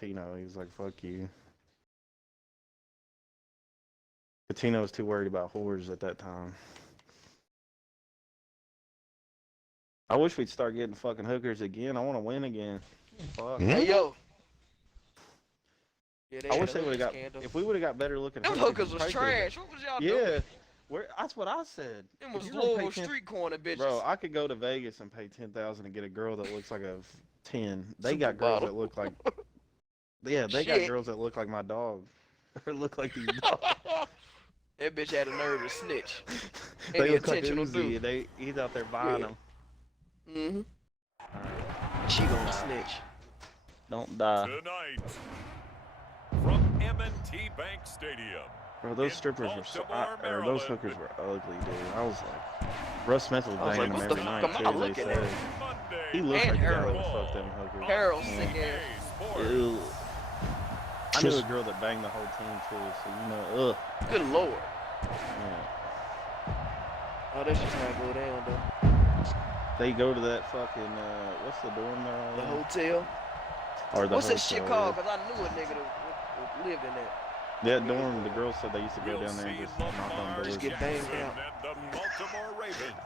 Patino. He was like, "Fuck you." Patino was too worried about whores at that time. I wish we'd start getting fucking hookers again. I want to win again. Fuck. Hey yo. Yeah, I wish they would have got. If we would have got better looking. Them hookers was trash. What was y'all doing? Yeah, that's what I said. Them was Louisville street corner bitches. Bro, I could go to Vegas and pay $10,000 and get a girl that looks like a 10. They got girls that look like. Yeah, they got girls that look like my dog. Or look like these dogs. That bitch had a nerve to snitch. They look like Uzi. He's out there buying them. Mm-hmm. She gonna snitch. Don't die. Tonight, from M&T Bank Stadium. Bro, those strippers were so, or those hookers were ugly, dude. I was like, Russ Smith was banging them every night too. They said he looked like the guy that fucked them hookers. Harold sick ass. Ew. I knew a girl that banged the whole team too, so you know, ugh. Good lord. Yeah. Oh, that's just not go down though. They go to that fucking what's the dorm there? The hotel. Or the what's hotel, that shit called? Cause I knew a nigga that lived in that. That dorm, the girls said they used to go down there and just knock on doors. Just get banged out.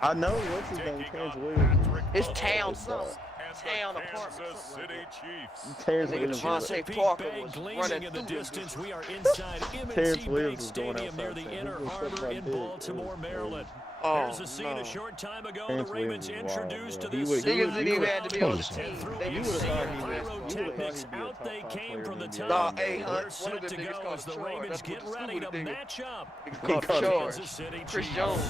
I know, what's his name? Terrence Williams. It's Town something. Town apartment. Terrence Williams. Devontae Parker was running in the distance. We are inside M&T Bank Stadium near the Inner Harbor in Baltimore, Maryland. There's a scene a short time ago. The Ravens introduced to this niggas didn't even have to be on the team. You would have thought pyrotechnics out they came from the top. We're set to go as the Ravens get ready to match up. Kansas City Chris Jones.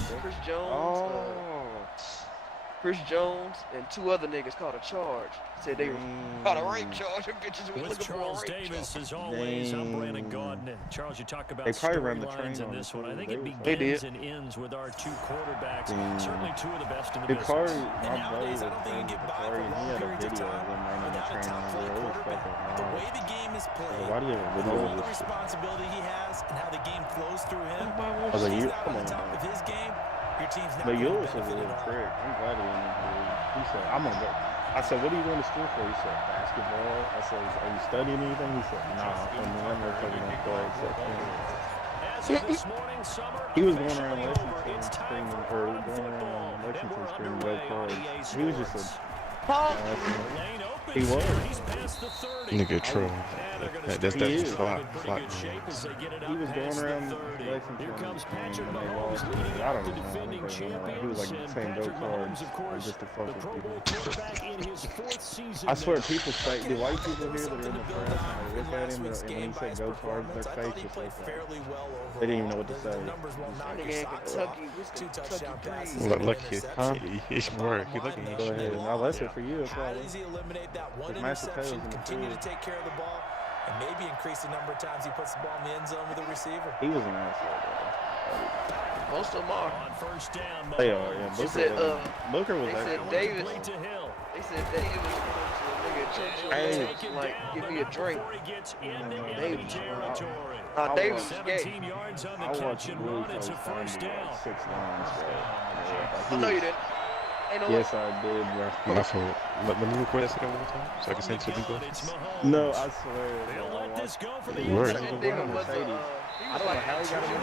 Chris Jones and two other niggas caught a charge. Said they were caught a rape charge. With Charles Davis, as always, I'm Brandon Gaudin. Charles, you talk about storylines in this one. I think it begins and ends with our two quarterbacks. Certainly two of the best in the business. And nowadays, I don't think you get by for long periods of time without a top-flight quarterback. The way the game is played, all the responsibility he has, and how the game flows through him. He's not on top of his game. Your team's not but yours was a little trick. I'm glad he went in here. He said, I'm going to go. I said, what are you going to school for? He said, basketball. I said, are you studying anything? He said, nah. I'm never taking no class. He was going around Lexington screaming, go cards. He was just a... He was. Nigga troll. That's flat. He was going around Lexington. Here comes Patrick I don't even know. He was like saying go cards just to fuck with people. I swear people say, the white people here that are in the press, and they look at him and when he said go cards, their face just like that. They didn't even know what to say. Lucky. Huh? He's work. He looking. Go ahead. Now that's it for you. How does he eliminate that one interception, continue to take care of the ball, and maybe increase the number of times he puts the ball in the end zone with a receiver? He was an asshole, bro. Most of them are. On first down, they are, yeah. Booker was they said Davis. They said Davis was a nigga like, give me a drink. Davis. Davis is gay. 17 yards on the catch and run. It's a first down. 6 lines, bro. I know you didn't. Yes, I did, bro. My fault. Let me record that second one time so I can send it to people. No, I swear. They'll let this go for the Word. I don't know how he got him.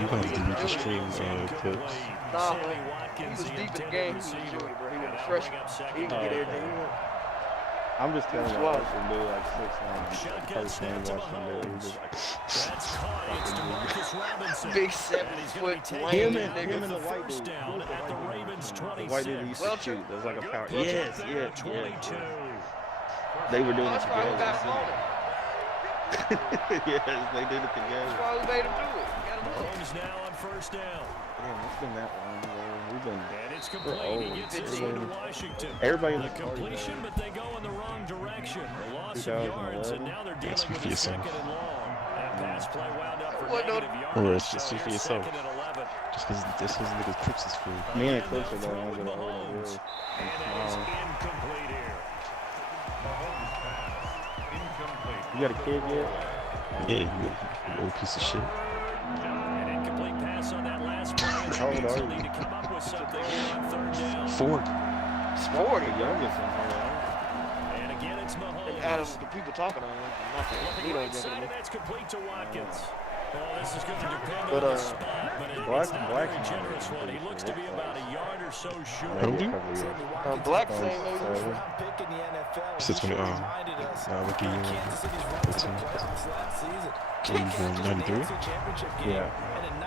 You gotta delete the stream clips. Nah, he was deep in the game. He was junior, bro. He was a freshman. He can get everything. I'm just telling you, I should do like 6 lines. Personally, watching him do. Big 7-foot him and the white dude. The white dude used to shoot. There's like a power. Yes. They were doing it together. Yes, they did it together. That's why we made him do it. Got him Mahomes now on first down. Damn, it's been that long, bro. We've been. And it's complete. He gets it into Washington. Everybody the completion, but they go in the wrong direction. A loss of yards, and now they're dealing with a second and long. That pass play wound up for negative yards. Or it's just for yourself. Just because this is niggas Crips is free. Me and Clips are going over the whole And it's incomplete here. You got a kid yet? Yeah, you old piece of shit. An incomplete pass on that last play. How old are you? Need to come up with something here on third down. 40. Sport, the youngest in here. And again, it's Mahomes. Out of the people talking on him, Looking right side, and that's complete to Watkins. Well, this is going to depend on the spot, but it's not a very generous one. He looks to be about a yard or so short. Black saying It's 20. Rookie year. 93. Yeah.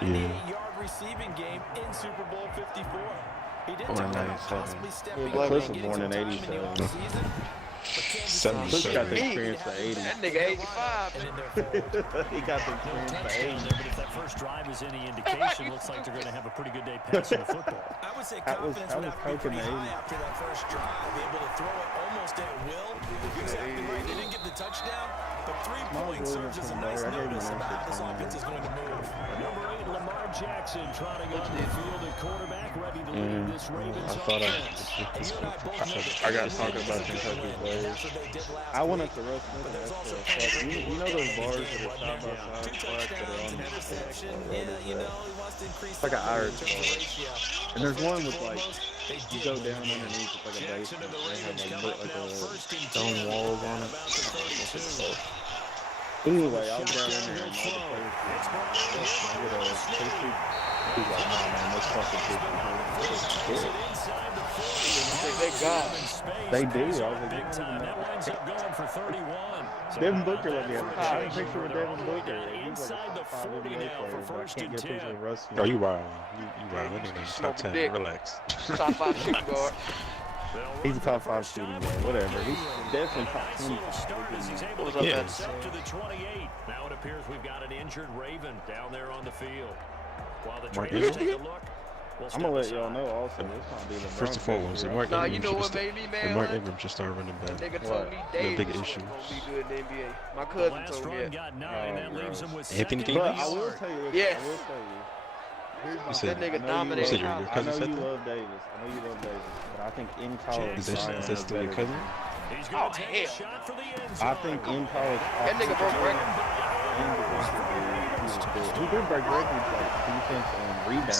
Yeah. Receiving game in Super Bowl 54. He did Born in possibly step in Cliff was born in 87. Cliff got the experience for 80. That nigga 85. He got the experience for 80. But if that first drive is any indication, looks like they're going to have a pretty good day passing the football. I would say confidence would have to be pretty high after that first drive. Able to throw it almost at will. Exactly right. They didn't get the touchdown, but 3 points serves as a nice notice about how this offense is going to move. Number 8, Lamar Jackson, trotting on the field at quarterback, ready to lead this Ravens offense. I got talking about Kentucky players. I wanted to roast Smith. You know those bars that are side by side spots that are on the it's like an Irish bar. And there's one with like, you go down underneath, it's like a basement. They have like a stone walls on it. Anyway, I was down in there and all the players he's like, nah, man, those fucking people. They do. I was like, That winds up going for 31. Devin Booker let me have a picture with Devin Booker. Inside the 40 now for first and 10. Oh, you wild. You wild. That nigga's top 10. Relax. Top 5 shooting guard. He's a top 5 shooting guard. Whatever. He's definitely top 25. What was up, man? Up to the 28. Now it appears we've got an injured Raven down there on the field. While the trainers take a look, I'm gonna let y'all know also. This might be the first and foremost, nah, you know what made me mad? Mark Ingram should start running back. That nigga told me Davis was gonna be good in the NBA. My cousin told me that. Anthony Davis? But I will tell you. Yes. I will tell you. That nigga dominated. I know you love Davis. But I think in college, is that still your cousin? Oh hell! I think in college, that nigga broke record. He did break records like defense and rebounds.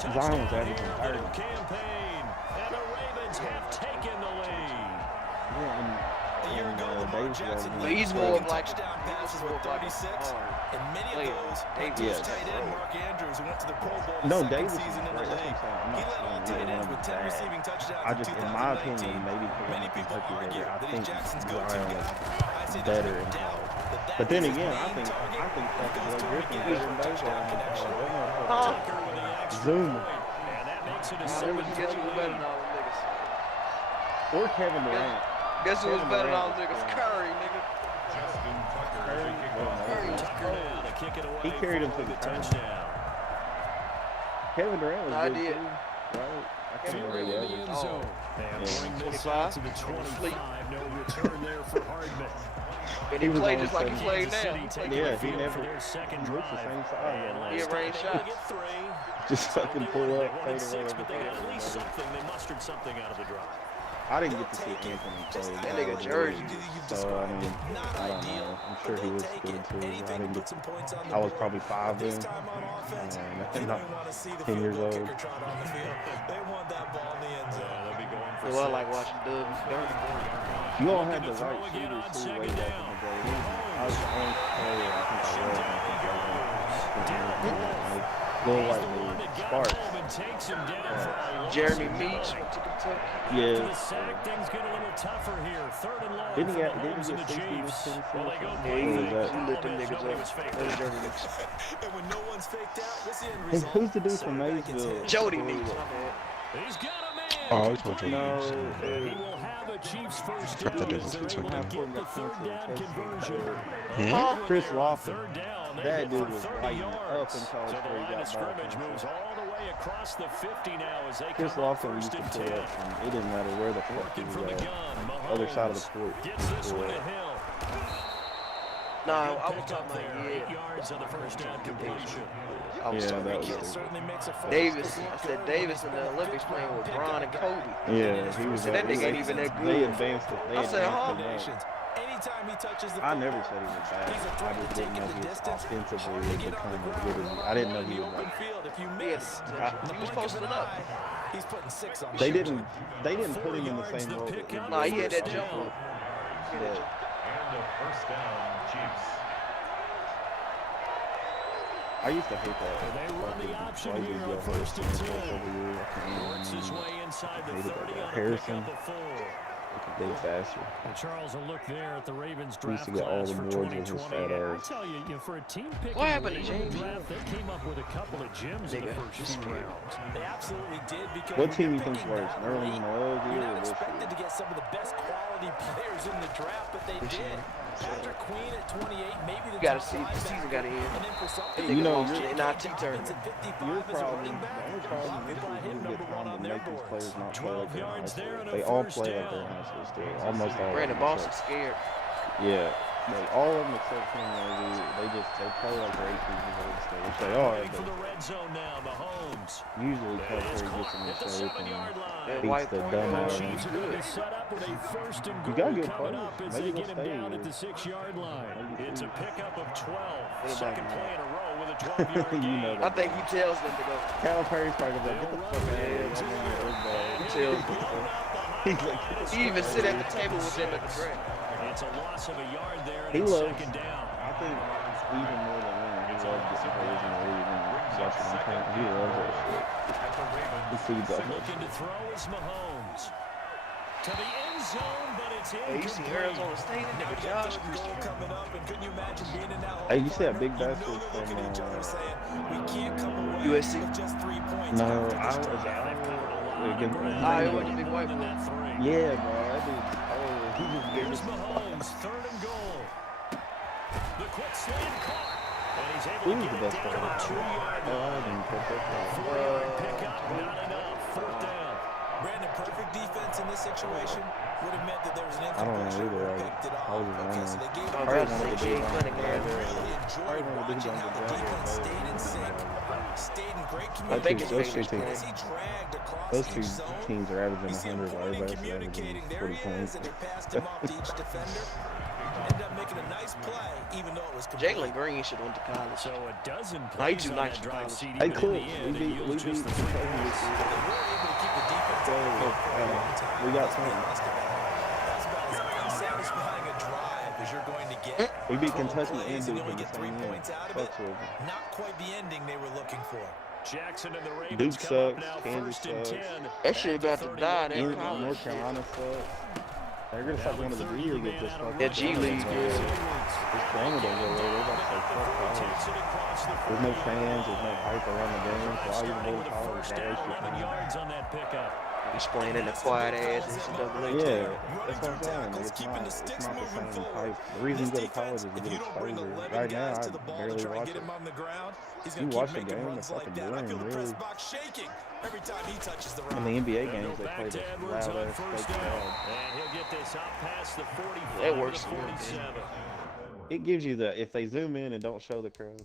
Zion was averaging 30. And the Ravens have taken the lead. But he's more of like touchdown passes with 36, and many of those Davis. Tight end Mark Andrews, who went to the Pro Bowl No, the Davis second season in the league. He led all tight ends with 10 receiving touchdowns. I just, in my opinion, maybe many people argue that he's Jackson's go-to Zion guy. is better in college. But then again, I think Griffin is better Zoom. And that makes it a Guess who was better than all them niggas? Or Kevin Durant. Guess who was better than all them niggas? Curry, nigga. He carried him to the touchdown. Kevin Durant was good too, right? I can't remember the others. And bring this out to the 25. No return there for Hardman. And he played just like he played now. Yeah, he never. Their second He looks the same size. He arranged shots. Just fucking pull up, fade away. But they got at least something. They mustered something out of the drive. I didn't get to see Anthony play. That nigga Jersey. So, I mean, I don't know. I'm sure he was good too. I didn't get I was probably 5 then. Not 10 years old. They want that ball in the end zone. Well, I like watching Dubs dirty. You all had the right shooters too way back in the day. I was the only player I think I was. Little white dude, Sparks. Jeremy Meach went to Kentucky. Yeah. Things get a little tougher here. Third and long. Didn't he get 60 this Tennessee? Yeah, he lit them niggas up. Those dirty niggas. And when no one's faked out, what's the end result? Who's the dude from Maysville? Jody Meach, my bad. He's got a man. Oh, it's what you No. He will have a Chiefs first down. Drop that They're able to get the third down conversion. Chris Lofton. Third down. That dude was lighting up in college So the before he line got of scrimmage ball. moves all the way across the 50 now as they Chris come up Lofton used first to and pull 10. up, and it didn't matter where the fuck he Working from the was gun. at. Other side of the court. Gets this one to Hill. No, I was Pick talking up there, about 8 yards on the first down completion. I was talking that about was Certainly makes a fuss. Davis. I said Davis in the Olympics playing with Bron and Kobe. Yeah, he was. That nigga ain't even that They good. advanced it. They I said, huh? advanced it. Anytime he touches the I never said he was bad. I just didn't know he was offensively was becoming good as I didn't know he was like. If you miss, he was posting up. He's putting 6 on. They didn't put him in the same role. Nah, he had that jump. And a first down, Chiefs. I used to hate that. They run the option here on 1st and 10. Works his way inside the 30 on a Harrison. pickup of 4. They faster. And Charles, a look there at the Ravens He used draft to get all class the for awards with his 2020. fat I ass. tell you, for a team picking What happened to late in James? the draft, they came up with a couple of gems in the first few rounds. They absolutely did because What team you think's worse, Nerlens or you're not this? expected to get some of the best quality players in the draft, but they did. Patrick Queen at 28, maybe the You gotta top see the season got to end. And then for some That You nigga know, lost to the NIT tournament. Your problem, the only problem is you get time to make these players not play like they're in high school. They all play like they're in high school still. Almost all. Brandon Boston's scared. Yeah. All of them except him, they play like they're 18 years old still, which they are. For the But red zone now, Mahomes. usually Cutler gets in the At the shape 7-yard and line. That beats white the point dumb out of Chiefs him. are going to be set up with a 1st and You goal got good coming players. up as Maybe they they'll get him stay down here. at the 6-yard line. Maybe It's a three. pickup of 12. about Second that? play in a row with a 12-yard You gain. know I think he tells them to go. Calipari's probably gonna be like, get the fuck out of here. Yeah, I'm he tells them. He's like, get the He even sit at the table with them at the draft. It's a loss of a yard there. He and loves- second down. I think even more than him, he loves getting players in the league and watching them count. He loves that shit. He feeds off that Looking to shit. throw is Mahomes. To the end zone, but it's Hey, you see incomplete. Arizona State and nigga Josh Christian. coming up, and couldn't you imagine being in that Hey, you see that big You know basket they're from, looking at each other saying, we can't come away USC? with just 3 points. no, after I this was drive. against I went to Big White Than Boy. that 3. Yeah, bro, that dude, he just gave Here's us Mahomes, 3rd and goal. The quick slant caught. And he's able Who's to the get best it down player? to the 2-yard Oh, I line. didn't pick that up. 4-yard pickup, not enough. 4th down. Brandon, perfect defense in this situation would have meant that there was an I don't know incompletion. either. Picked it I off. was Okay, so they gave I him was Probably about to one of say the Jay big Cunningham. really enjoyed watching how the defense stayed in sync, stayed in great Those communication two teams, as he dragged across those each two zone. teams are averaging You see him 100, while pointing, everybody's averaging communicating. There 40 he points. is, and he passed him off to each defender. Ended up making a nice play, even though it was complete. Jalen Green should have went to college. So a dozen No, he plays too on nice that for drive college. CD, Hey, but cool. in the end, it yields just the 3 points. They were able to keep the defense So, on the field for a long time. we got That's something. about as unsatisfying a drive as you're going to get. We beat 12 Kentucky and plays Duke only in the get 3 same year. points out of it. Fucks with them. Not quite the ending they were looking for. Jackson and the Ravens Duke come up sucks, now, Kansas 1st and sucks. 10. That shit about to die. That North college. Carolina sucks. They're gonna start going to the G League if this fucking That G League, This yeah. Corona don't go away. They're about to say fuck college. There's no fans. There's no hype around the game. So why even go to college? First Why down, waste your 11 time? yards on that pickup. He's playing in the quiet ass NCAA. Yeah, that's what I'm saying. Like, it's not the same type. The reason you go to college is to get exposure. Right now, I barely watch it. You watch the game, it's fucking boring, really. Every time he touches the In the NBA games, they play Back to this Edwards loud on ass first fake down. crowd. And he'll get this out past the 45 That works to for him. 47. It gives you the, if they zoom in and don't show the crowd.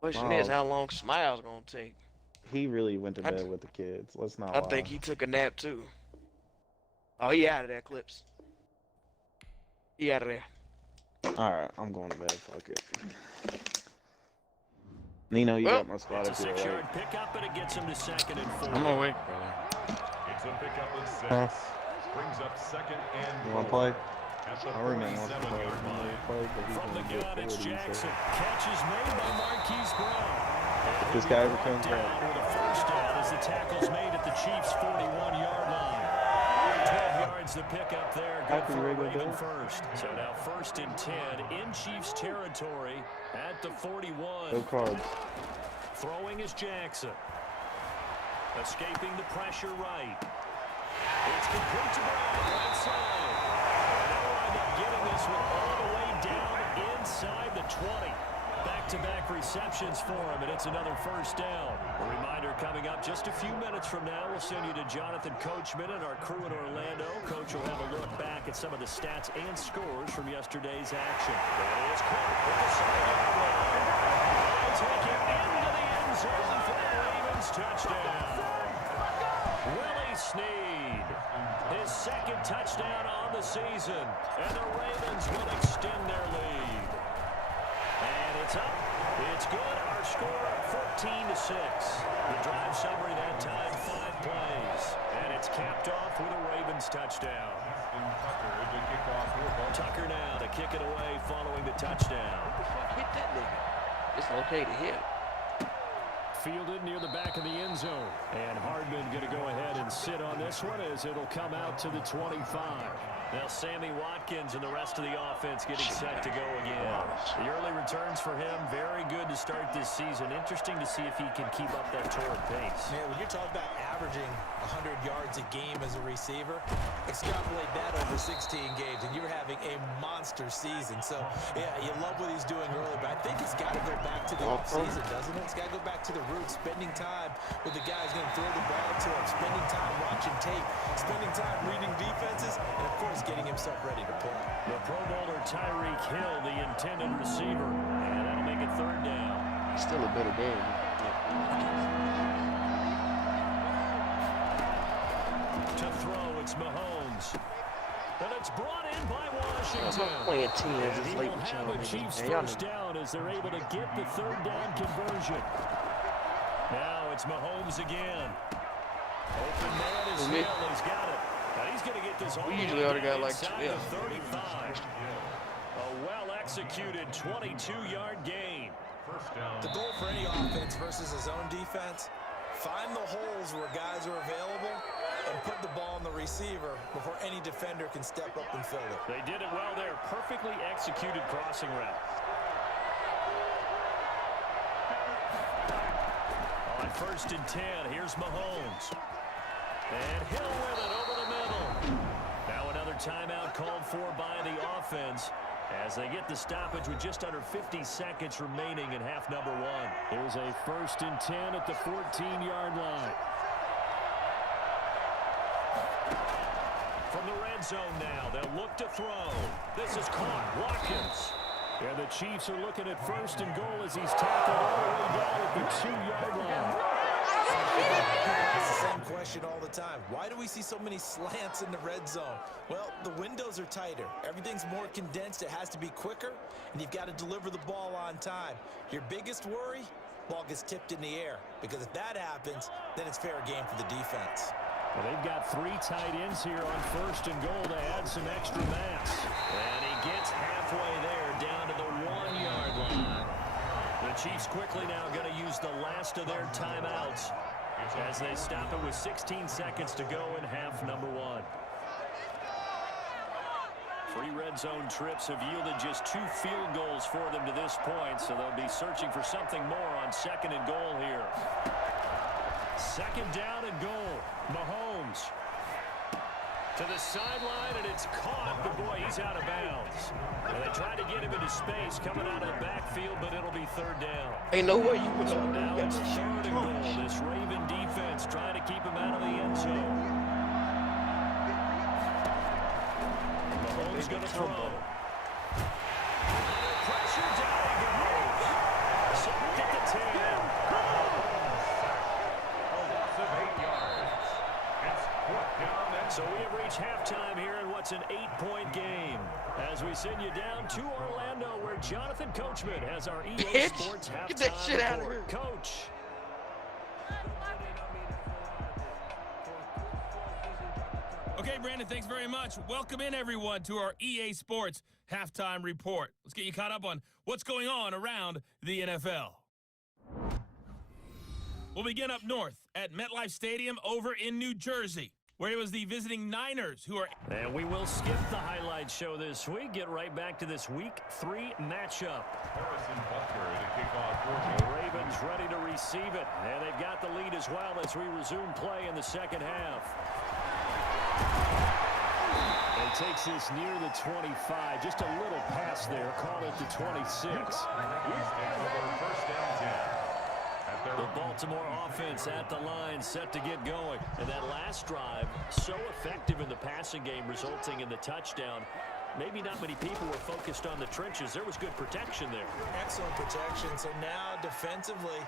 Question is, how long Smile's gonna take? He really went to bed with the kids. Let's not I lie. think he took a nap too. Oh, he out of there, Clips. He out of there. Alright, I'm going to bed. Fuck it. Nino, you Well, got my spot It's a if you're awake. 6-yard pickup, and it gets him to 2nd and 4. I'm awake, brother. It's a pickup of 6. Huh? Brings up 2nd and You want to 4. play? At the My roommate wants to play. 47-yard line. But he's From the going to get gun, it's 40. Jackson. So. Catch is made by Marquise Brown. If this guy ever comes Down back. with a first down as the tackle's made at the Chiefs' 41-yard line. 12 yards the pickup there. Good Happy for a Rainbow Raven Day. first. So now 1st and 10 in Chiefs territory at the 41. Go Cards. Throwing is Jackson. Escaping the pressure right. It's complete to Brown, right side. And they'll wind up getting this one all the way down inside the 20. Back-to-back receptions for him, and it's another first down. A reminder coming up just a few minutes from now. We'll send you to Jonathan Coachman and our crew in Orlando. Coach will have a look back at some of the stats and scores from yesterday's action. That is Cook with the side line. They'll take it into the end zone for the Ravens touchdown. Willie Snead. His second touchdown on the season. And the Ravens will extend their lead. And it's up. It's good. Our score, 14-6. The drive summary that time, 5 plays. And it's capped off with a Ravens touchdown. Tucker now to kick it away following the touchdown. What the fuck hit that nigga? It's okay to hit. Fielded near the back of the end zone. And Hardman going to go ahead and sit on this one as it'll come out to the 25. Now Sammy Watkins and the rest of the offense getting set to go again. The early returns for him, very good to start this season. Interesting to see if he can keep up that torrid pace. Man, when you're talking about averaging 100 yards a game as a receiver, extrapolate that over 16 games, and you're having a monster season. So, yeah, you love what he's doing early, but I think it's got to go back to the offseason, doesn't it? It's got to go back to the roots, spending time with the guys going to throw the ball to him, spending time watching tape, spending time reading defenses, and, of course, getting himself ready to play. The Pro Bowler Tyreek Hill, the intended receiver, and that'll make it third down. Still a better game. To throw, it's Mahomes. And it's brought in by Washington. I'm playing 10 And just he late will with have y'all. a Chiefs Man, first down as they're able to get the third down conversion. Now it's Mahomes again. Open man is Hill. He's got it. And he's going to get this all. We usually already got like 35. A well-executed 22-yard gain. The goal for any offense versus his own defense, find the holes where guys are available and put the ball on the receiver before any defender can step up and fill it. They did it well there. Perfectly executed crossing route. On 1st and 10, here's Mahomes. And Hill with it over the middle. Now another timeout called for by the offense as they get the stoppage with just under 50 seconds remaining in half number 1. Here's a 1st and 10 at the 14-yard line. From the red zone now, they'll look to throw. This is caught. Watkins. And the Chiefs are looking at 1st and goal as he's tackled all the way down at the 2-yard line. It's the same question all the time. Why do we see so many slants in the red zone? Well, the windows are tighter. Everything's more condensed. It has to be quicker, and you've got to deliver the ball on time. Your biggest worry, ball gets tipped in the air, because if that happens, then it's fair game for the defense. Well, they've got 3 tight ends here on 1st and goal to add some extra mass. And he gets halfway there down to the 1-yard line. The Chiefs quickly now going to use the last of their timeouts as they stop it with 16 seconds to go in half number 1. 3 red zone trips have yielded just 2 field goals for them to this point, so they'll be searching for something more on 2nd and goal here. 2nd down and goal. Mahomes to the sideline, and it's caught, but boy, he's out of bounds. And they tried to get him into space coming out of the backfield, but it'll be 3rd down. Ain't no way you would So now it's 3rd and goal. This Raven defense trying to keep him out of the end zone. Mahomes going to throw. Pressure, down he goes. Sacked at the 10. So we have reached halftime here in what's an 8-point game as we send you down to Orlando where Jonathan Coachman has our EA Sports halftime Get that shit out of here. Coach. Okay, Brandon, thanks very much. Welcome in, everyone, to our EA Sports halftime report. Let's get you caught up on what's going on around the NFL. We'll begin up north at MetLife Stadium over in New Jersey, where it was the visiting Niners who are... And we will skip the highlight show this week. Get right back to this Week 3 matchup. Harrison Butker to kick off 14. The Ravens ready to receive it. And they've got the lead as well as we resume play in the 2nd half. And he takes this near the 25. Just a little pass there. Call it the 26. First down 10. The Baltimore offense at the line, set to get going. And that last drive, so effective in the passing game, resulting in the touchdown. maybe not many people were focused on the trenches. There was good protection there. Excellent protection. So now defensively,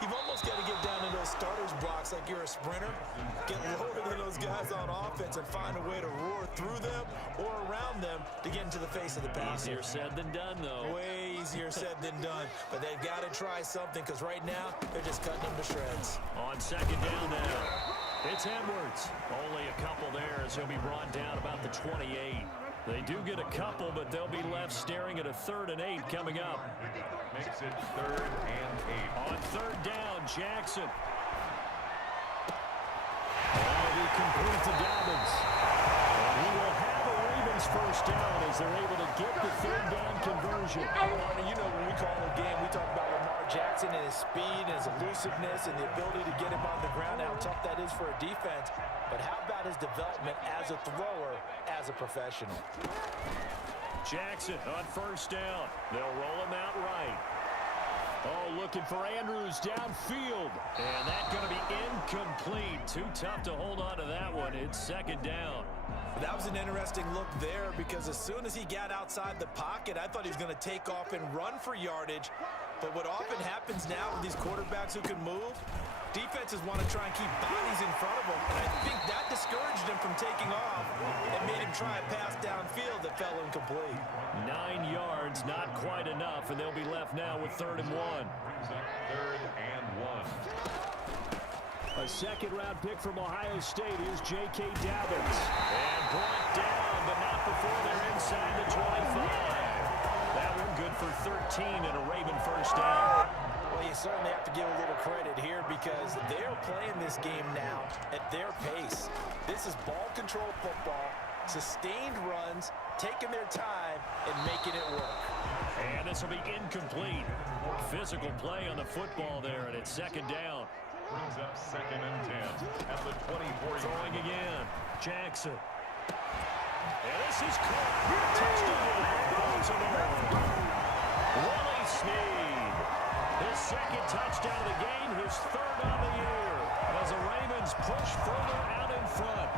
you've almost got to get down to those starters blocks like you're a sprinter. Get lower than those guys on offense and find a way to roar through them or around them to get into the face of the passer. Easier said than done, though. Way easier said than done. But they've got to try something because right now they're just cutting them to shreds. On second down now, it's Edwards. Only a couple there as he'll be brought down about the 28. They do get a couple, but they'll be left staring at a 3rd and 8 coming up. Makes it 3rd and 8. On 3rd down, Jackson. He complete to Dobbins. And he will have a Ravens first down as they're able to get the 3rd down conversion. You know, when we call a game, we talk about Lamar Jackson and his speed and his elusiveness and the ability to get him on the ground, how tough that is for a defense. But how about his development as a thrower, as a professional? Jackson on 1st down. They'll roll him out right. Oh, looking for Andrews downfield. And that's going to be incomplete. Too tough to hold on to that one. It's 2nd down. That was an interesting look there because as soon as he got outside the pocket, I thought he was going to take off and run for yardage. But what often happens now with these quarterbacks who can move, defenses want to try and keep bodies in front of them. And I think that discouraged him from taking off and made him try a pass downfield that fell incomplete. 9 yards, not quite enough, and they'll be left now with 3rd and 1. 3rd and 1. A 2nd-round pick from Ohio State is J.K. Dobbins. And brought down, but not before they're inside the 25. That one good for 13 and a Raven first down. Well, you certainly have to give a little credit here because they're playing this game now at their pace. This is ball control football, sustained runs, taking their time, and making it work. And this will be incomplete. Physical play on the football there, and it's 2nd down. Brings up 2nd and 10 at the 24. Throwing again. Jackson. And this is caught. Touchdown, Baltimore. Willie Snead. His 2nd touchdown of the game, his 3rd on the year. As the Ravens push further out in front.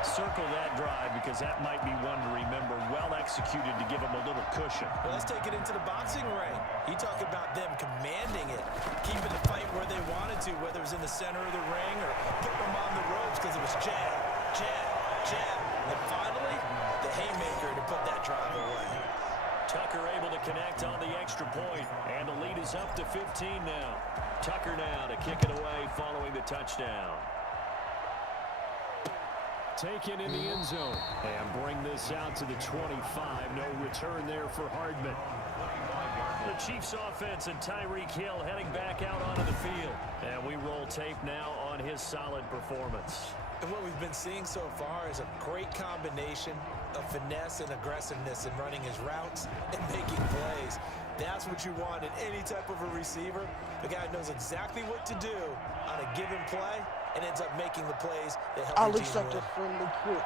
Circle that drive because that might be one to remember. Well executed to give them a little cushion. Well, let's take it into the boxing ring. You talk about them commanding it, keeping the fight where they wanted to, whether it was in the center of the ring or putting them on the ropes because it was jab, jab, jab. And finally, the haymaker to put that drive away. Tucker able to connect on the extra point, and the lead is up to 15 now. Tucker now to kick it away following the touchdown. Taken in the end zone. And bring this out to the 25. No return there for Hardman. The Chiefs offense and Tyreek Hill heading back out onto the field. And we roll tape now on his solid performance. And what we've been seeing so far is a great combination of finesse and aggressiveness in running his routes and making plays. That's what you want in any type of a receiver. The guy knows exactly what to do on a given play and ends up making the plays that help the team win. a friendly quick.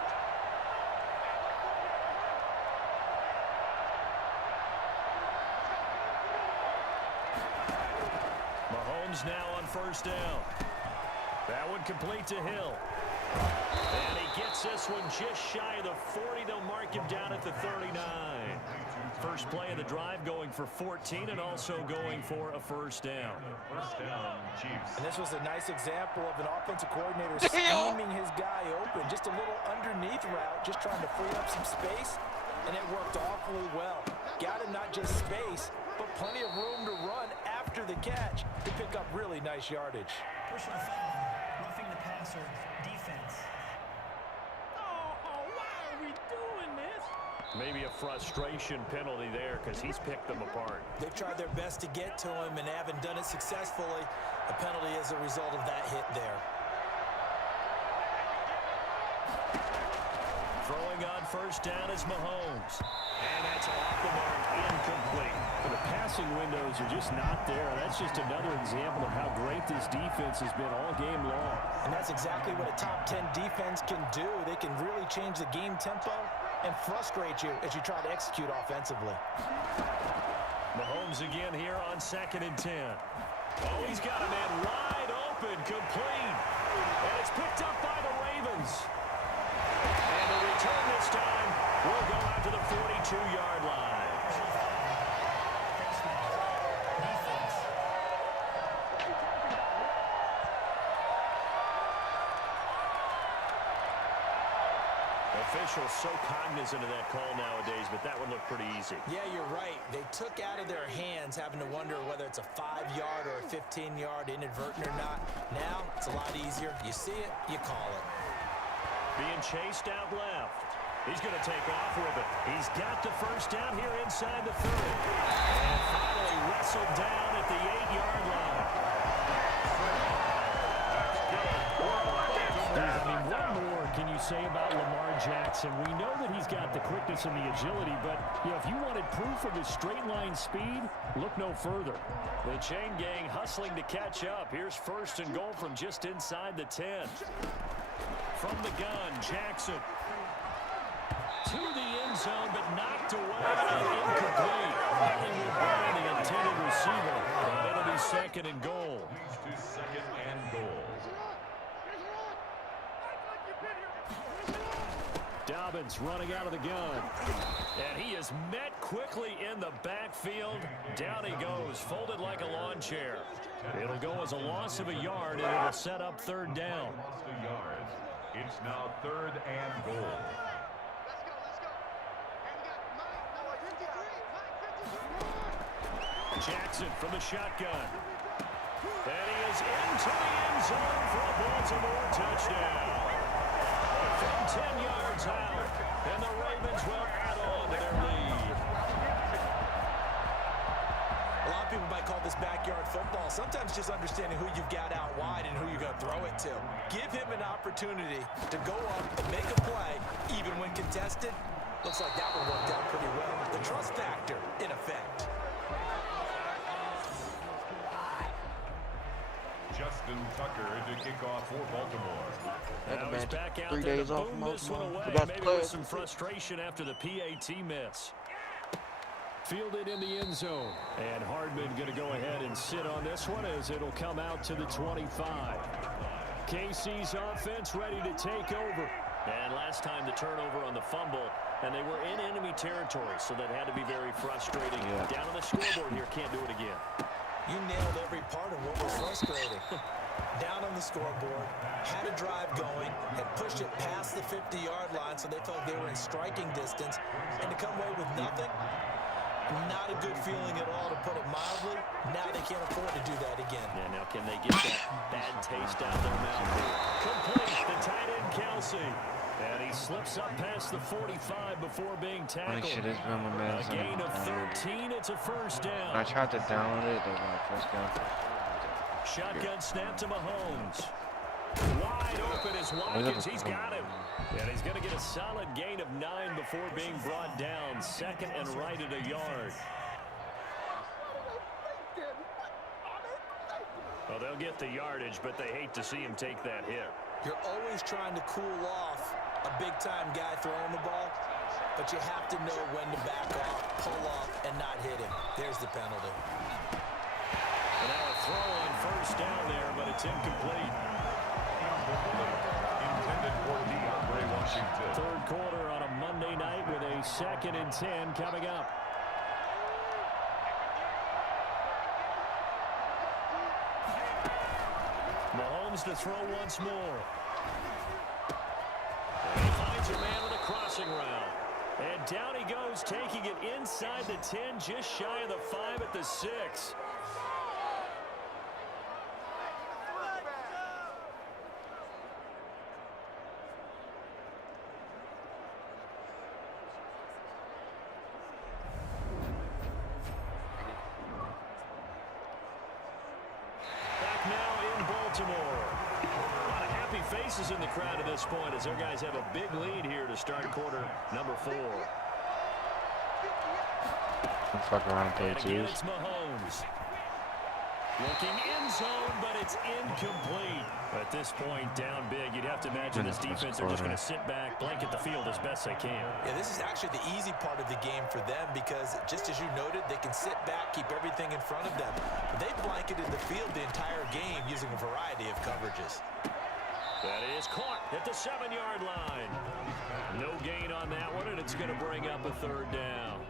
Mahomes now on 1st down. That one complete to Hill. And he gets this one just shy of the 40. They'll mark him down at the 39. First play of the drive going for 14 and also going for a 1st down. 1st down, Chiefs. And this was a nice example of an offensive coordinator scheming his guy open. Just a little underneath route, just trying to free up some space, and it worked awfully well. Got him not just space, but plenty of room to run after the catch to pick up really nice yardage. Personal foul, roughing the passer, defense. Oh, why are we doing this? Maybe a frustration penalty there because he's picked them apart. They've tried their best to get to him and haven't done it successfully. A penalty as a result of that hit there. Throwing on 1st down is Mahomes. And that's off the mark, incomplete. But the passing windows are just not there. That's just another example of how great this defense has been all game long. And that's exactly what a top 10 defense can do. They can really change the game tempo and frustrate you as you try to execute offensively. Mahomes again here on 2nd and 10. Oh, he's got a man wide open, complete. And it's picked up by the Ravens. And the return this time will go out Officials so cognizant of that call nowadays, but that one looked pretty easy. Yeah, you're right. They took out of their hands having to wonder whether it's a 5-yard or a 15-yard inadvertent or not. Now, it's a lot easier. You see it, you call it. Being chased out left. He's going to take off with it. He's got the first down here inside the 30. And finally wrestled down at the 8-yard line. I mean, what more can you say about Lamar Jackson? We know that he's got the quickness and the agility, but if you wanted proof of his straight-line speed, look no further. The chain gang hustling to catch up. Here's first and goal from just inside the 10. From the gun, Jackson. To the end zone, but knocked away and incomplete. Hollywood Brown, the intended receiver. And it'll be second and goal. Leads to second and goal. Dobbins running out of the gun. And he is met quickly in the backfield. Down he goes, folded like a lawn chair. It'll go as a loss of a yard, and it'll set up third down. Lost a yard. It's now third and goal. Jackson from the shotgun. And he is into the end zone for a Baltimore touchdown. From 10 yards out, and the Ravens will add on to their lead. A lot of people might call this backyard football. Sometimes just understanding who you've got out wide and who you're going to throw it to. Give him an opportunity to go up and make a play, even when contested. Looks like that one worked out pretty well. The trust factor in effect. Justin Tucker to kick off for Baltimore. Now he's back out 3 there days to off boom from this one away. Baltimore. Maybe with some frustration after the PAT miss. Fielded in the end zone. And Hardman going to go ahead and sit on this one as it'll come out to the 25. KC's offense ready to take over. And last time the turnover on the fumble, and they were in enemy territory, so that had to be very frustrating. Yeah. Down on the scoreboard here, can't do it again. You nailed every part of what was frustrating. Down on the scoreboard, had a drive going, had pushed it past the 50-yard line, so they felt they were in striking distance, and to come away with nothing, not a good feeling at all, to put it mildly. Now they can't afford to do that again. Yeah, now can they get that bad taste out of their mouth? Complete, the tight end, Kelsey. And he slips up past the 45 before being tackled. A gain of 13, it's a first down. I tried to download it, there's my first down. Shotgun snap to Mahomes. Wide open is Watkins, he's got him. And he's going to get a solid gain of 9 before being brought down. Second and right at a yard. Well, they'll get the yardage, but they hate to see him take that hit. You're always trying to cool off a big-time guy throwing the ball, but you have to know when to back off, pull off, and not hit him. There's the penalty. And now a throw on first down there, but it's incomplete. Intended for DeAndre Washington. Third quarter on a Monday night with a 2nd and 10 coming up. Mahomes to throw once more. And he finds a man with a crossing route. And down he goes, taking it inside the 10, just shy of the 5 at the 6. Faces in the crowd at this point as their guys have a big lead here to start quarter number 4. Fuck around and play And again, it's Mahomes. Looking in zone, but it's incomplete. At this point, down big, you'd have to imagine this defense are just going to sit back, blanket the field as best they can. Yeah, this is actually the easy part of the game for them because, just as you noted, they can sit back, keep everything in front of them. But they blanketed the field the entire game using a variety of coverages. That is caught at the 7-yard line. No gain on that one, and it's going to bring up a third down.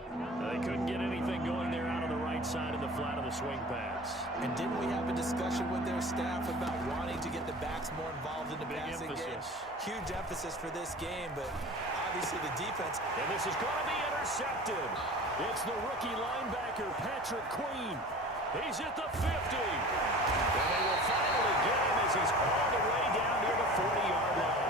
They couldn't get anything going there out of the right side of the flat of the swing pass. And didn't we have a discussion with their staff about wanting to get the backs more involved in the passing game? Huge emphasis for this game, but obviously the defense. And this is going to be intercepted. It's the rookie linebacker, Patrick Queen. He's at the 50. And they will finally get him as he's all the way down near the 40-yard line.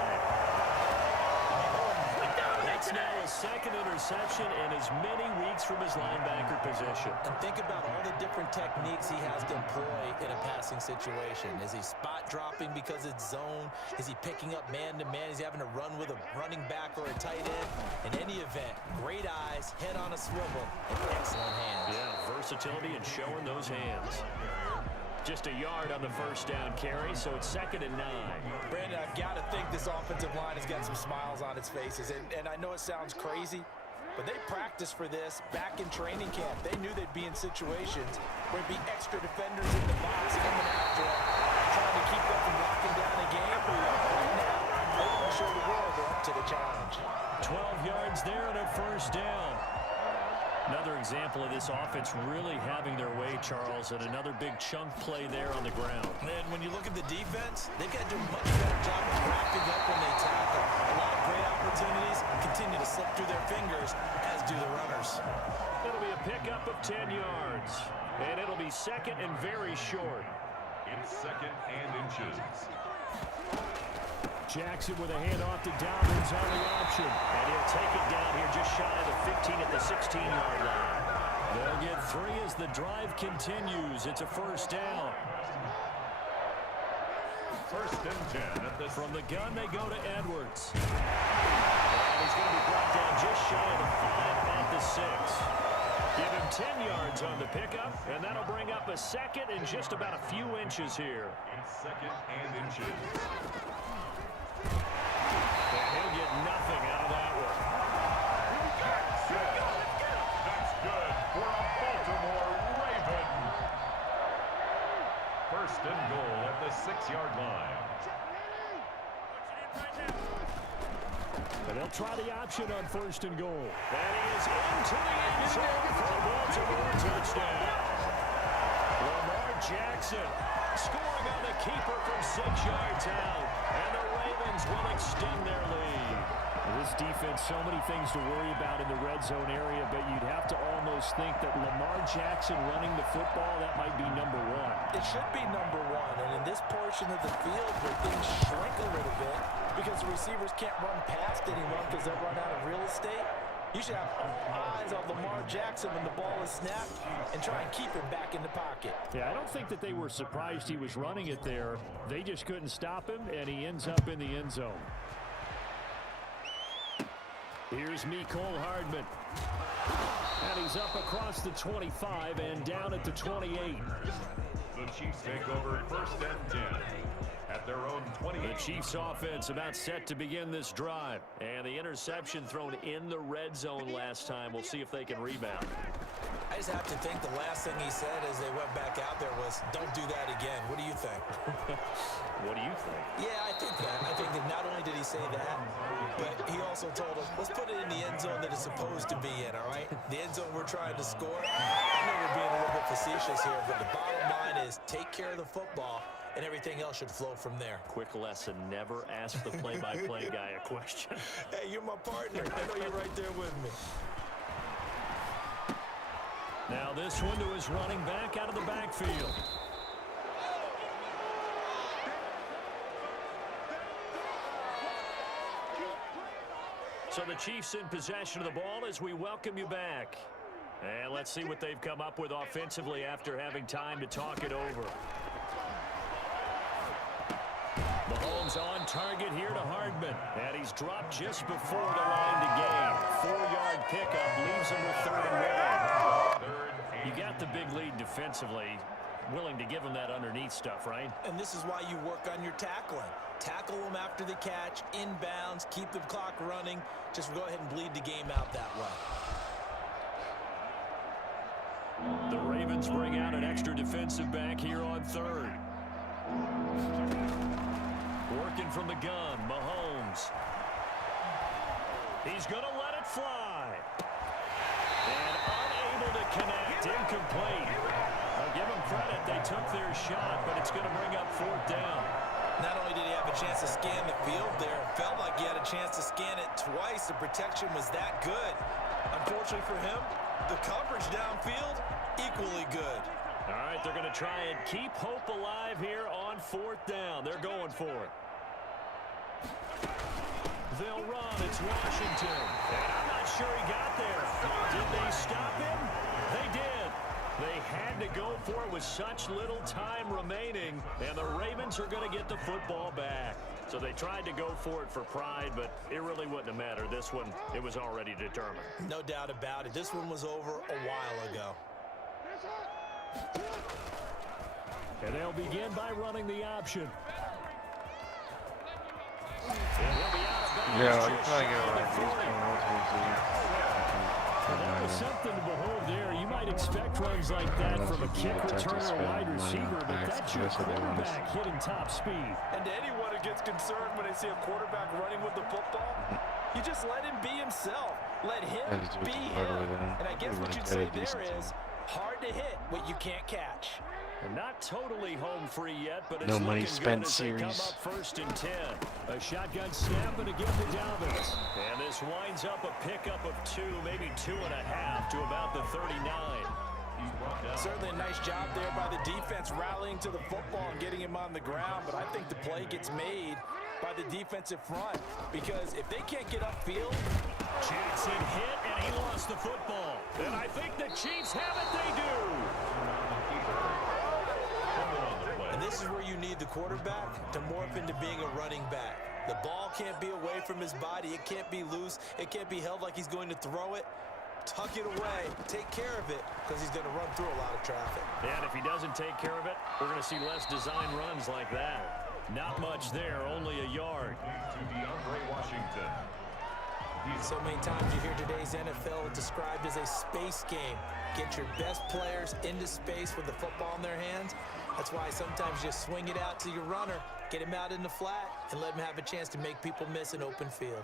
That's now a second interception in as many weeks from his linebacker position. And think about all the different techniques he has to employ in a passing situation. Is he spot dropping because it's zone? Is he picking up man-to-man? Is he having to run with a running back or a tight end? In any event, great eyes, head on a swivel, and excellent hands. Yeah, versatility and showing those hands. Just a yard on the first down carry, so it's 2nd and 9. Brandon, I've got to think this offensive line has got some smiles on its faces. And I know it sounds crazy, but they practiced for this back in training camp. They knew they'd be in situations where it'd be extra defenders in the box coming after them, trying to keep them from locking down a game. Right now, they want to show the world they're up to the challenge. 12 yards there and a first down. Another example of this offense really having their way, Charles, and another big chunk play there on the ground. And when you look at the defense, they've got to do a much better job of wrapping up when they tackle. A lot of great opportunities continue to slip through their fingers, as do the runners. It'll be a pickup of 10 yards, and it'll be 2nd and very short. It's 2nd and inches. Jackson with a handoff to Dobbins on the option. And he'll take it down here just shy of the 15 at the 16-yard line. They'll get 3 as the drive continues. It's a first down. 1st and 10 at the... From the gun, they go to Edwards. And he's going to be brought down just shy of the 5 at the 6. Give him 10 yards on the pickup, and that'll bring up a 2nd and just about a few inches here. It's 2nd and inches. And he'll get nothing out of that one. That's good for a Baltimore Raven. 1st and goal at the 6-yard line. And they'll try the option on 1st and goal. And he is into the end zone for a Baltimore touchdown. Lamar Jackson scoring on the keeper from 6 yards out. And the Ravens will extend their lead. This defense, so many things to worry about in the red zone area, but you'd have to almost think that Lamar Jackson running the football, that might be number 1. It should be number 1, and in this portion of the field where things shrink a little bit because the receivers can't run past anyone because they'll run out of real estate, you should have eyes on Lamar Jackson when the ball is snapped and try and keep him back in the pocket. Yeah, I don't think that they were surprised he was running it there. They just couldn't stop him, and he ends up in the end zone. Here's Mecole Hardman. And he's up across the 25 and down at the 28. The Chiefs take over 1st and 10 at their own 28. The Chiefs offense about set to begin this drive. And the interception thrown in the red zone last time. We'll see if they can rebound. I just have to think the last thing he said as they went back out there was, don't do that again. What do you think? What do you think? Yeah, I think that. I think that not only did he say that, but he also told us, let's put it in the end zone that it's supposed to be in, all right? The end zone we're trying to score. I know we're being a little bit facetious here, but the bottom line is take care of the football, and everything else should flow from there. Quick lesson, never ask the play-by-play guy a question. Hey, you're my partner. I know you're right there with me. Now this one to his running back out of the backfield. So the Chiefs in possession of the ball as we welcome you back. And let's see what they've come up with offensively after having time to talk it over. Mahomes on target here to Hardman. And he's dropped just before the line to gain. 4-yard pickup leaves him with 3rd and 1. You got the big lead defensively. Willing to give him that underneath stuff, right? And this is why you work on your tackling. Tackle them after the catch, inbounds, keep the clock running. Just go ahead and bleed the game out that way. The Ravens bring out an extra defensive back here on 3rd. Working from the gun, Mahomes. He's going to let it fly. And unable to connect, incomplete. I'll give them credit, they took their shot, but it's going to bring up 4th down. Not only did he have a chance to scan the field there, it felt like he had a chance to scan it twice. The protection was that good. Unfortunately for him, the coverage downfield, equally good. All right, they're going to try and keep hope alive here on 4th down. They're going for it. They'll run. It's Washington. And I'm not sure he got there. Did they stop him? They did. They had to go for it with such little time remaining, and the Ravens are going to get the football back. So they tried to go for it for pride, but it really wouldn't have mattered. This one, it was already determined. No doubt about it. This one was over a while ago. And they'll begin by running the option. Yeah, you probably get like That was something to behold there. You might expect runs like that from a kick returner or wide receiver, but that's your quarterback hitting top speed. And to anyone who gets concerned when they see a quarterback running with the football, you just let him be himself. Let him be him. And I guess what you'd say there is hard to hit what you can't catch. They're not totally home free yet, but it's no money looking spent good as series. they come up 1st and 10. A shotgun snap and again to Dalvin. And this winds up a pickup of 2, maybe 2.5 to about the 39. Certainly a nice job there by the defense rallying to the football and getting him on the ground, but I think the play gets made by the defensive front because if they can't get upfield. Jackson hit and he lost the football. And I think the Chiefs have it. They do. And this is where you need the quarterback to morph into being a running back. The ball can't be away from his body. It can't be loose. It can't be held like he's going to throw it. Tuck it away. Take care of it because he's going to run through a lot of traffic. And if he doesn't take care of it, we're going to see less design runs like that. Not much there, only a yard. To DeAndre Washington. So many times you hear today's NFL described as a space game. Get your best players into space with the football in their hands. That's why sometimes you just swing it out to your runner, get him out in the flat, and let him have a chance to make people miss an open field.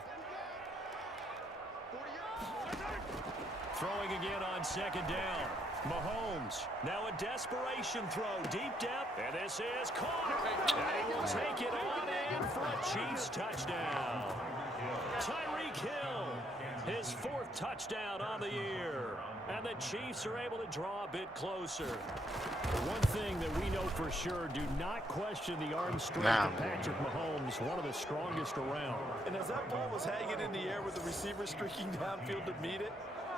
Throwing again on 2nd down. Mahomes, now a desperation throw, deep depth, and this is caught. And he will take it on in for a Chiefs touchdown. Tyreek Hill, his 4th touchdown on the year. And the Chiefs are able to draw a bit closer. One thing that we know for sure, do not question the arm strength of Patrick Mahomes, one of the strongest around. And as that ball was hanging in the air with the receiver streaking downfield to meet it,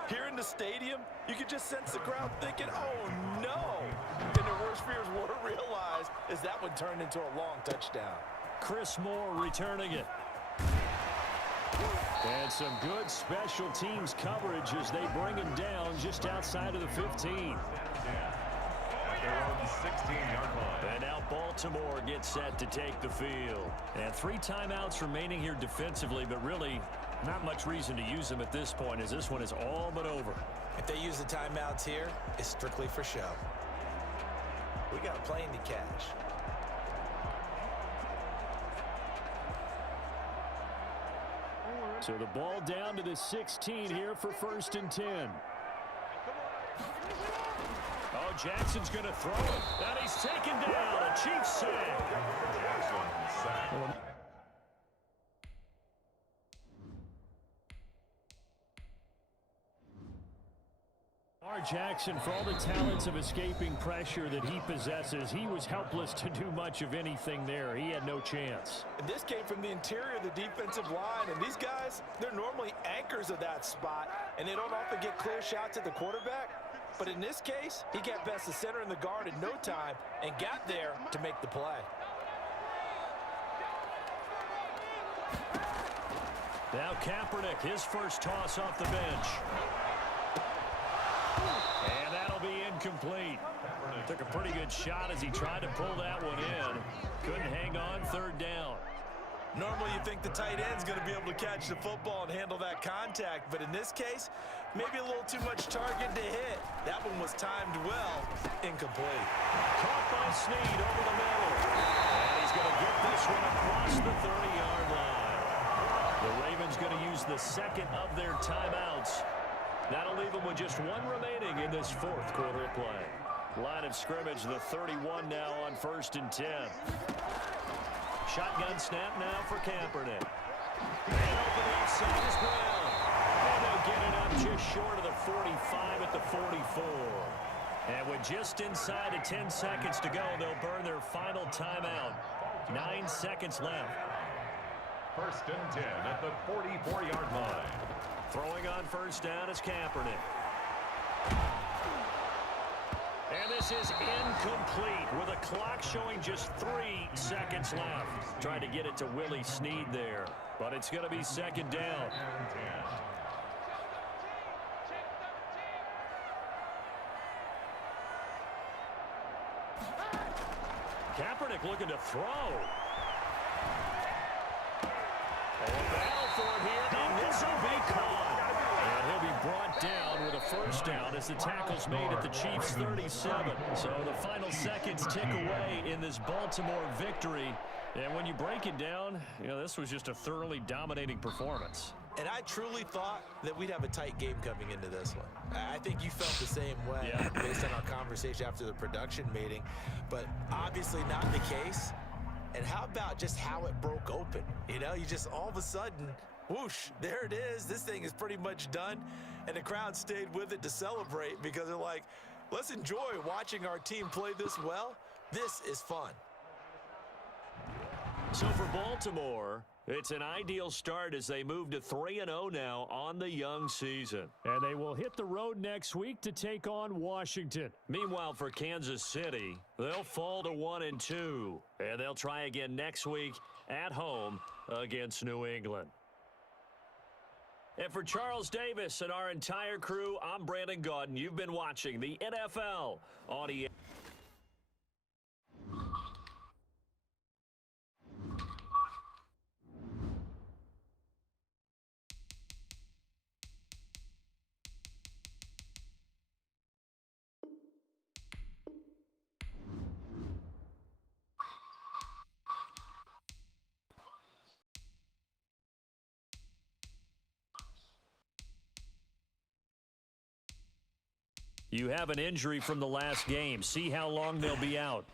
here in the stadium, you could just sense the crowd thinking, oh no! And their worst fears were realized as that one turned into a long touchdown. Chris Moore returning it. And some good special teams coverage as they bring him down just outside of the 15. And now Baltimore gets set to take the field. And 3 timeouts remaining here defensively, but really not much reason to use them at this point as this one is all but over. If they use the timeouts here, it's strictly for show. We got a plane to catch. So the ball down to the 16 here for 1st and 10. Oh, Jackson's going to throw it. And he's taken down. A Chiefs sack. Jackson, for all the talents of escaping pressure that he possesses, he was helpless to do much of anything there. He had no chance. And this came from the interior of the defensive line, and these guys, they're normally anchors of that spot, and they don't often get clear shots at the quarterback. But in this case, he got past the center and the guard in no time and got there to make the play. Now Kaepernick, his first toss off the bench. And that'll be incomplete. Took a pretty good shot as he tried to pull that one in. Couldn't hang on, 3rd down. Normally you think the tight end's going to be able to catch the football and handle that contact, but in this case, maybe a little too much target to hit. That one was timed well, incomplete. Caught by Snead over the middle. And he's going to get this one across the 30-yard line. The Ravens going to use the 2nd of their timeouts. That'll leave them with just 1 remaining in this 4th quarter of play. Line of scrimmage, the 31 now on 1st and 10. Shotgun snap now for Kaepernick. And open outside is Brown. And they'll get it up just short of the 45 at the 44. And with just inside of 10 seconds to go, they'll burn their final timeout. 9 seconds left. First and 10 at the 44-yard line. Throwing on first down is Kaepernick. And this is incomplete with a clock showing just 3 seconds left. Trying to get it to Willie Snead there, but it's going to be second down. Kaepernick looking to throw. A battle for it here, and this will be caught. And he'll be brought down with a first down as the tackle's made at the Chiefs' 37. So the final seconds tick away in this Baltimore victory. And when you break it down, you know, this was just a thoroughly dominating performance. And I truly thought that we'd have a tight game coming into this one. I think you felt the same way based on our conversation after the production meeting, but obviously not the case. And how about just how it broke open? You know, you just all of a sudden, whoosh, there it is. This thing is pretty much done. And the crowd stayed with it to celebrate because they're like, let's enjoy watching our team play this well. This is fun. So for Baltimore, it's an ideal start as they move to 3-0 now on the young season. And they will hit the road next week to take on Washington. Meanwhile, for Kansas City, they'll fall to 1-2. And they'll try again next week at home against New England. And for Charles Davis and our entire crew, I'm Brandon Gaudin. You've been watching the NFL on EA. You have an injury from the last game. See how long they'll be out.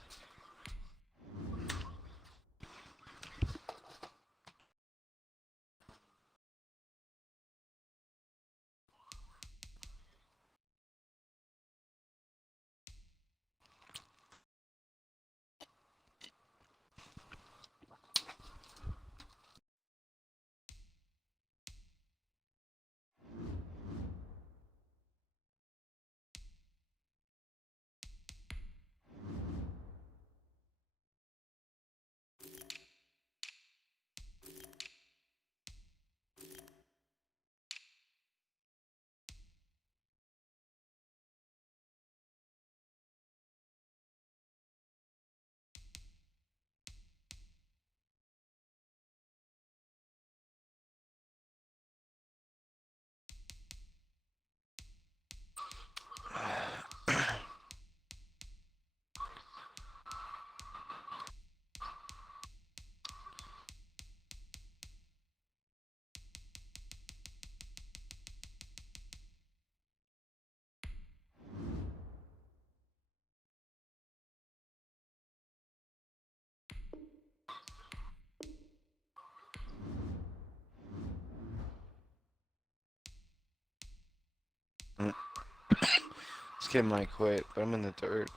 This kid might quit, but I'm in the third.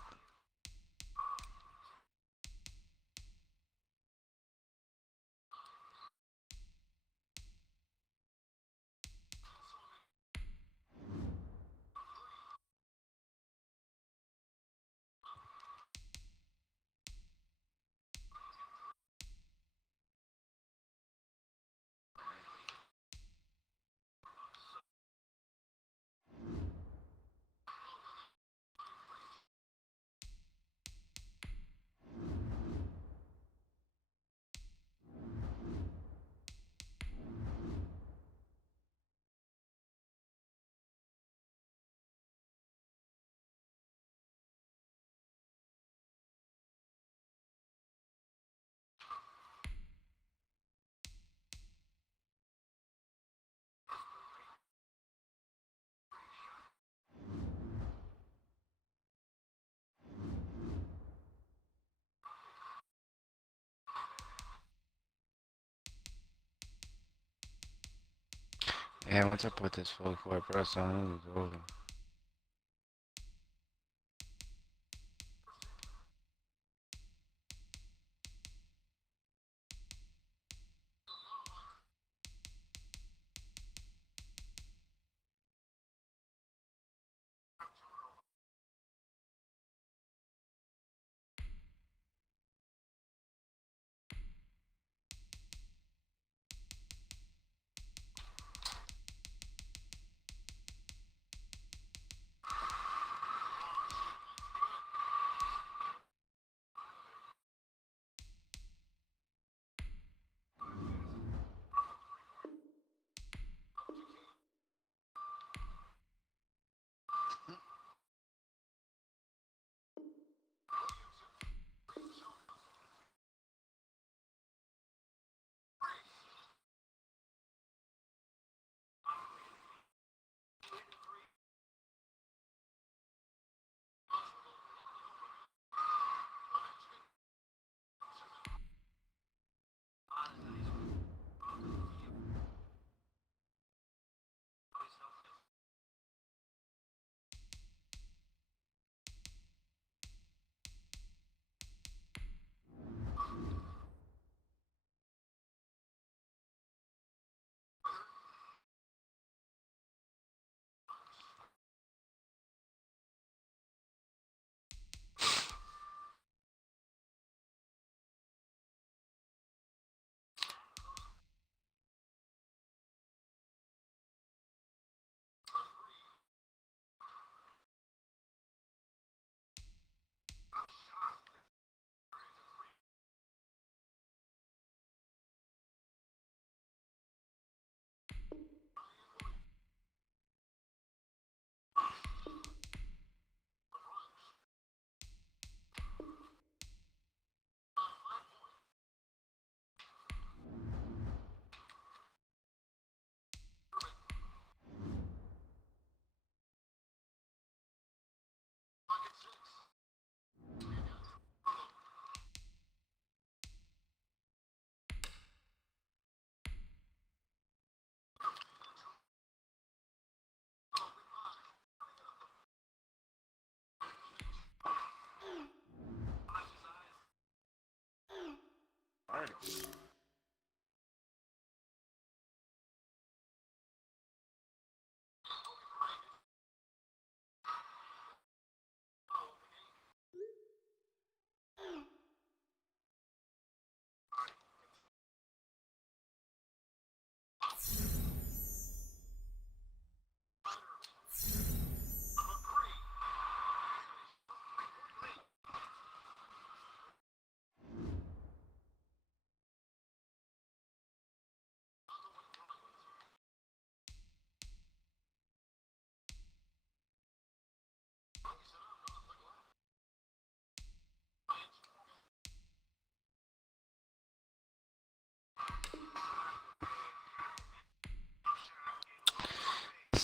Yeah, what's up with this full court press on? It was over.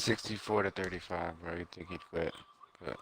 $64 to $35, bro. You think he'd quit? But